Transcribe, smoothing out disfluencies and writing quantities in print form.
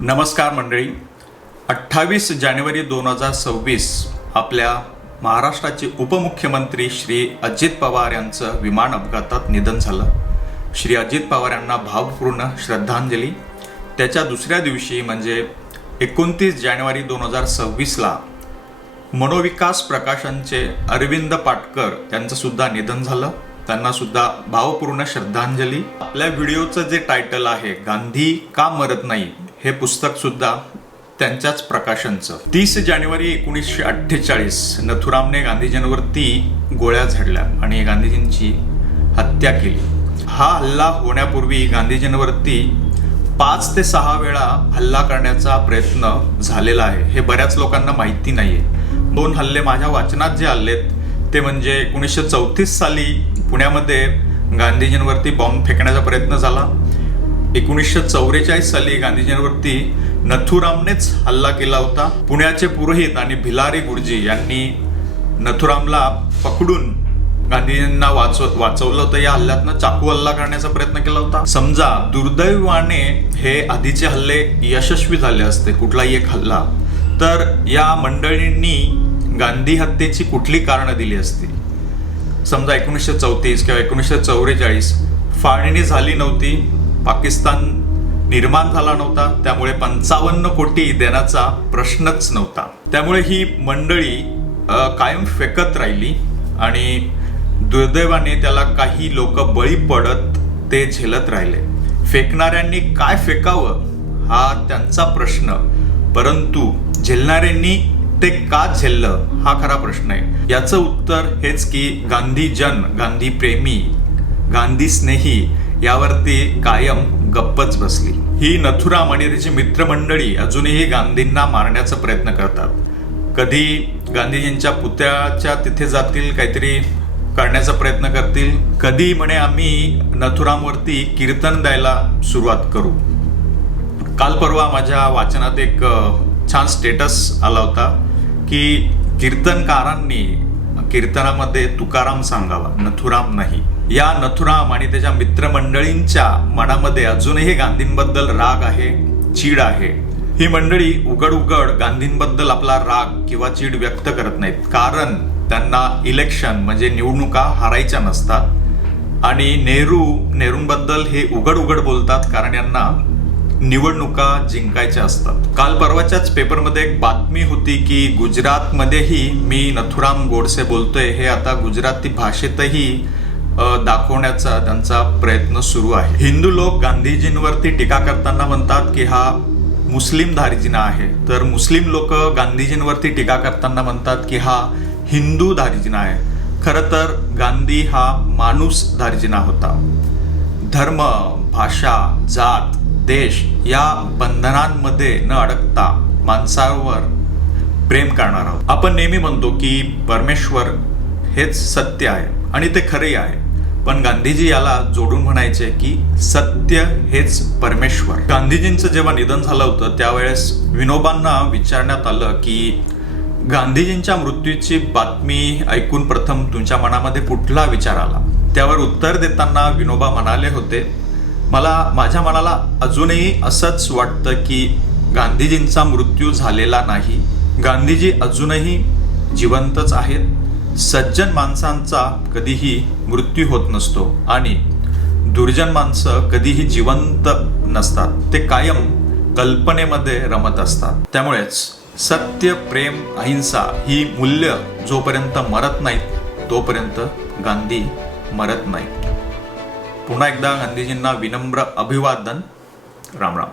नमस्कार मंडळी. 28 जानेवारी 2026 आपल्या महाराष्ट्राचे उपमुख्यमंत्री श्री अजित पवार यांचं विमान अपघातात निधन झालं. श्री अजित पवार यांना भावपूर्ण श्रद्धांजली. त्याच्या दुसऱ्या दिवशी म्हणजे 29 जानेवारी 2026ला मनोविकास प्रकाशनचे अरविंद पाटकर यांचं सुद्धा निधन झालं. त्यांना सुद्धा भावपूर्ण श्रद्धांजली. आपल्या व्हिडिओचं जे टायटल आहे गांधी का मरत नाही हे पुस्तक सुद्धा त्यांच्याच प्रकाशनचं. 30 जानेवारी 1948 नथुरामने गांधीजींवरती गोळ्या झाडल्या आणि गांधीजींची हत्या केली. हा हल्ला होण्यापूर्वी गांधीजींवरती 5 ते 6 वेळा हल्ला करण्याचा प्रयत्न झालेला आहे. हे बऱ्याच लोकांना माहिती नाहीये. 2 हल्ले माझ्या वाचनात जे आलेत ते म्हणजे 1934 साली पुण्यामध्ये गांधीजींवरती बॉम्ब फेकण्याचा प्रयत्न झाला. 1944 साली गांधीजींवरती नथुरामनेच हल्ला केला होता. पुण्याचे पुरोहित आणि भिलारी गुरुजी यांनी नथुरामला पकडून गांधीजींना वाचवलं होतं. या हल्ल्यातनं चाकू हल्ला करण्याचा प्रयत्न केला होता. समजा दुर्दैवाने हे आधीचे हल्ले यशस्वी झाले असते कुठलाही एक हल्ला, तर या मंडळींनी गांधी हत्येची कुठली कारणं दिली असती. समजा 1934 किंवा 1944 फाळणी झाली नव्हती, पाकिस्तान निर्माण झाला नव्हता, त्यामुळे 55 कोटी देण्याचा प्रश्नच नव्हता. त्यामुळे ही मंडळी कायम फेकत राहिली आणि दुर्दैवाने त्याला काही लोक बळी पडत ते झेलत राहिले. फेकणाऱ्यांनी काय फेकावं हा त्यांचा प्रश्न, परंतु झेलणाऱ्यांनी ते का झेललं हा खरा प्रश्न आहे. याचं उत्तर हेच की गांधीजन, गांधी प्रेमी, गांधी स्नेही यावरती कायम गप्पच बसली. ही नथुराम आणि त्याची मित्रमंडळी अजूनही गांधींना मारण्याचा प्रयत्न करतात. कधी गांधीजींच्या पुतळ्याच्या तिथे जातील, काहीतरी करण्याचा प्रयत्न करतील. कधी म्हणे आम्ही नथुरामवरती कीर्तन द्यायला सुरुवात करू. काल परवा माझ्या वाचनात एक छान स्टेटस आला होता की कीर्तनकारांनी कीर्तनामध्ये तुकाराम सांगावा, नथुराम नाही. या नथुराम आणि त्याच्या मित्रमंडळींच्या मनामध्ये अजूनही गांधींबद्दल राग आहे, चीड आहे. ही मंडळी उघड उघड गांधींबद्दल आपला राग किंवा चीड व्यक्त करत नाहीत, कारण त्यांना इलेक्शन म्हणजे निवडणुका हारायच्या नसतात. आणि नेहरूंबद्दल हे उघड उघड बोलतात कारण यांना निवडणुका जिंकायच्या असतात. काल परवाच्याच पेपरमध्ये एक बातमी होती की गुजरातमध्येही मी नथुराम गोडसे बोलतोय हे आता गुजराती भाषेतही दाखवण्याचा त्यांचा प्रयत्न सुरू आहे. हिंदू लोक गांधीजींवरती टीका करताना म्हणतात की हा मुस्लिम दारिजिना आहे, तर मुस्लिम लोक गांधीजींवरती टीका करताना म्हणतात की हा हिंदू दारिजिना आहे. खरं तर गांधी हा माणूस दारिजिना होता. धर्म, भाषा, जात, देश या बंधनांमध्ये न अडकता माणसावर प्रेम करणार आहोत. आपण नेहमी म्हणतो की परमेश्वर हेच सत्य आहे आणि ते खरे आहे, पण गांधीजी याला जोडून म्हणायचे की सत्य हेच परमेश्वर. गांधीजींचं जेव्हा निधन झालं होतं त्यावेळेस विनोबांना विचारण्यात आलं की गांधीजींच्या मृत्यूची बातमी ऐकून प्रथम तुमच्या मनामध्ये कुठला विचार आला. त्यावर उत्तर देताना विनोबा म्हणाले होते, माझ्या मनाला अजूनही असंच वाटतं की गांधीजींचा मृत्यू झालेला नाही. गांधीजी अजूनही जिवंतच आहेत. सज्जन माणसांचा कधीही मृत्यू होत नसतो आणि दुर्जन माणसं कधीही जिवंत नसतात. ते कायम कल्पनेमध्ये रमत असतात. त्यामुळेच सत्य, प्रेम, अहिंसा ही मूल्य जोपर्यंत मरत नाहीत तोपर्यंत गांधी मरत नाहीत. पुन्हा एकदा गांधीजींना विनम्र अभिवादन. राम राम.